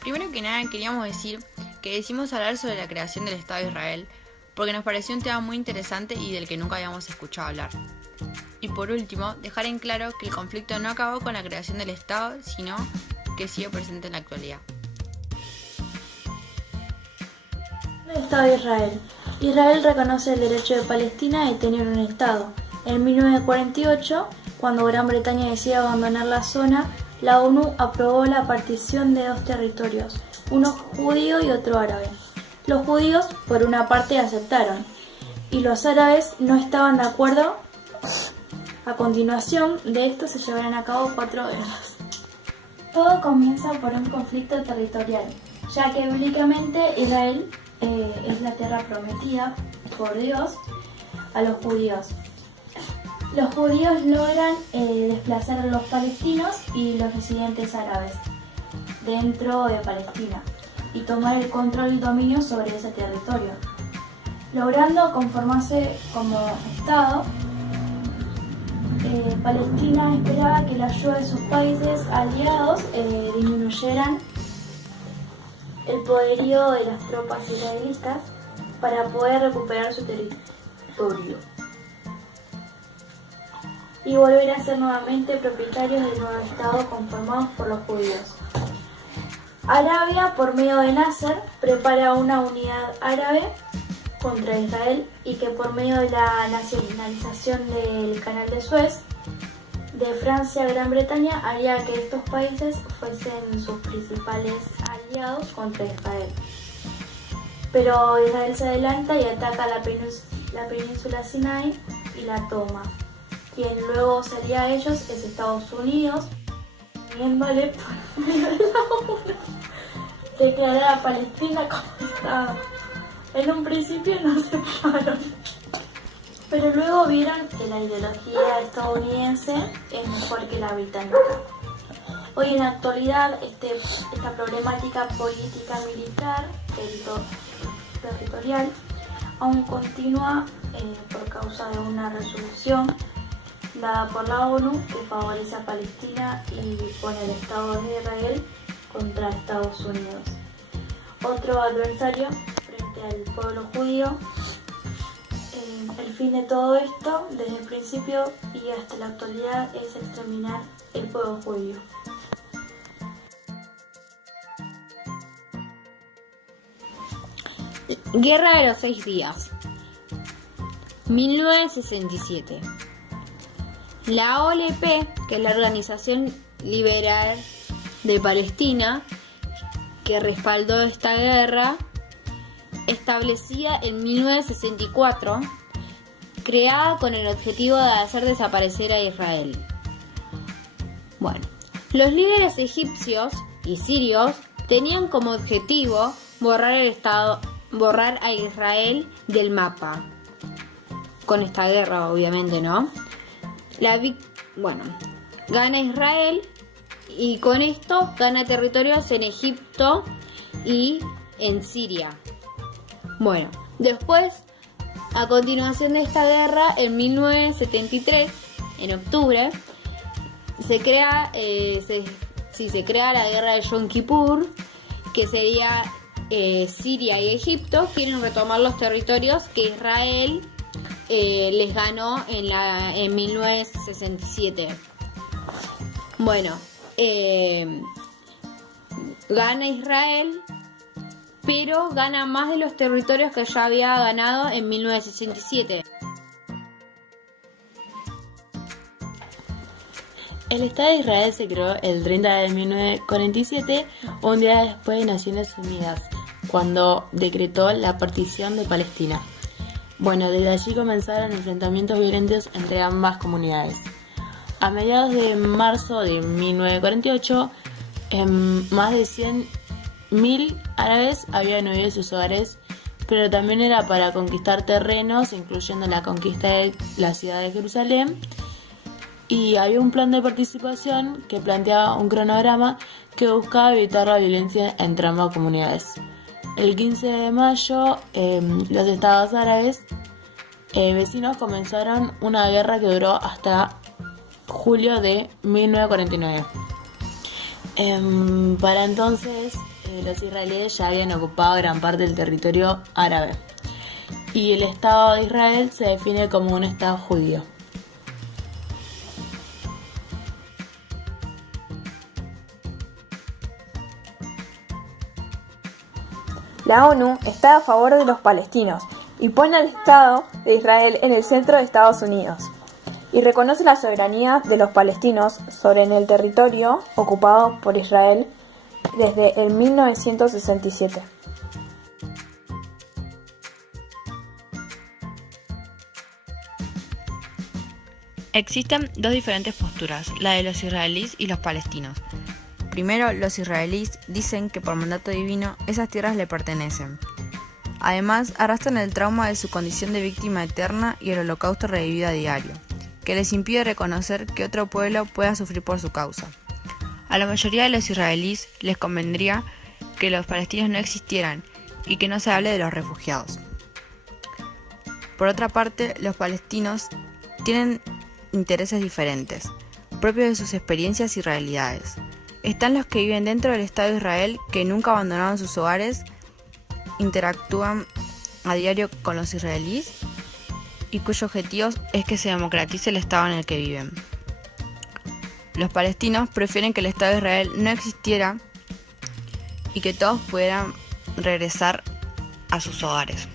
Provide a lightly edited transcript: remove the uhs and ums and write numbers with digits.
Primero que nada queríamos decir que decidimos hablar sobre la creación del Estado de Israel porque nos pareció un tema muy interesante y del que nunca habíamos escuchado hablar. Y por último, dejar en claro que el conflicto no acabó con la creación del Estado, sino que sigue presente en la actualidad. El Estado de Israel. Israel reconoce el derecho de Palestina de tener un Estado. En 1948, cuando Gran Bretaña decide abandonar la zona, la ONU aprobó la partición de dos territorios, uno judío y otro árabe. Los judíos, por una parte, aceptaron, y los árabes no estaban de acuerdo. A continuación de esto se llevarán a cabo 4 guerras. Todo comienza por un conflicto territorial, ya que bíblicamente Israel es la tierra prometida por Dios a los judíos. Los judíos logran desplazar a los palestinos y los residentes árabes dentro de Palestina y tomar el control y dominio sobre ese territorio, logrando conformarse como Estado. Palestina esperaba que la ayuda de sus países aliados disminuyeran el poderío de las tropas israelitas para poder recuperar su territorio y volver a ser nuevamente propietarios del nuevo Estado conformado por los judíos. Arabia, por medio de Nasser, prepara una unidad árabe contra Israel y que por medio de la nacionalización del Canal de Suez de Francia a Gran Bretaña haría que estos países fuesen sus principales aliados contra Israel. Pero Israel se adelanta y ataca la península Sinai y la toma. Quien luego sería a ellos es Estados Unidos, pidiéndole por medio de la ONU declarar a Palestina como Estado. En un principio no aceptaron, pero luego vieron que la ideología estadounidense es mejor que la británica. Hoy en la actualidad esta problemática política militar territorial aún continúa por causa de una resolución dada por la ONU que favorece a Palestina y pone el Estado de Israel contra Estados Unidos. Otro adversario frente al pueblo judío. El fin de todo esto, desde el principio y hasta la actualidad, es exterminar el pueblo judío. Guerra de los 6 días. 1967. La OLP, que es la Organización Liberal de Palestina, que respaldó esta guerra, establecida en 1964, creada con el objetivo de hacer desaparecer a Israel. Bueno, los líderes egipcios y sirios tenían como objetivo borrar a Israel del mapa. Con esta guerra, obviamente, ¿no? Gana Israel y con esto gana territorios en Egipto y en Siria. Bueno, después, a continuación de esta guerra, en 1973, en octubre, se crea la guerra de Yom Kippur, que sería Siria y Egipto quieren retomar los territorios que Israel les ganó en 1967. Bueno, gana Israel, pero gana más de los territorios que ya había ganado en 1967. El Estado de Israel se creó el 30 de 1947, un día después de Naciones Unidas, cuando decretó la partición de Palestina. Bueno, desde allí comenzaron enfrentamientos violentos entre ambas comunidades. A mediados de marzo de 1948, más de 100.000 árabes habían huido de sus hogares, pero también era para conquistar terrenos, incluyendo la conquista de la ciudad de Jerusalén, y había un plan de participación que planteaba un cronograma que buscaba evitar la violencia entre ambas comunidades. El 15 de mayo, los estados árabes vecinos comenzaron una guerra que duró hasta julio de 1949. Para entonces, los israelíes ya habían ocupado gran parte del territorio árabe. Y el Estado de Israel se define como un Estado judío. La ONU está a favor de los palestinos y pone al Estado de Israel en el centro de Estados Unidos y reconoce la soberanía de los palestinos sobre el territorio ocupado por Israel desde el 1967. Existen dos diferentes posturas, la de los israelíes y los palestinos. Primero, los israelíes dicen que por mandato divino esas tierras le pertenecen. Además, arrastran el trauma de su condición de víctima eterna y el holocausto revivido a diario, que les impide reconocer que otro pueblo pueda sufrir por su causa. A la mayoría de los israelíes les convendría que los palestinos no existieran y que no se hable de los refugiados. Por otra parte, los palestinos tienen intereses diferentes, propios de sus experiencias y realidades. Están los que viven dentro del Estado de Israel, que nunca abandonaron sus hogares, interactúan a diario con los israelíes y cuyo objetivo es que se democratice el Estado en el que viven. Los palestinos prefieren que el Estado de Israel no existiera y que todos pudieran regresar a sus hogares.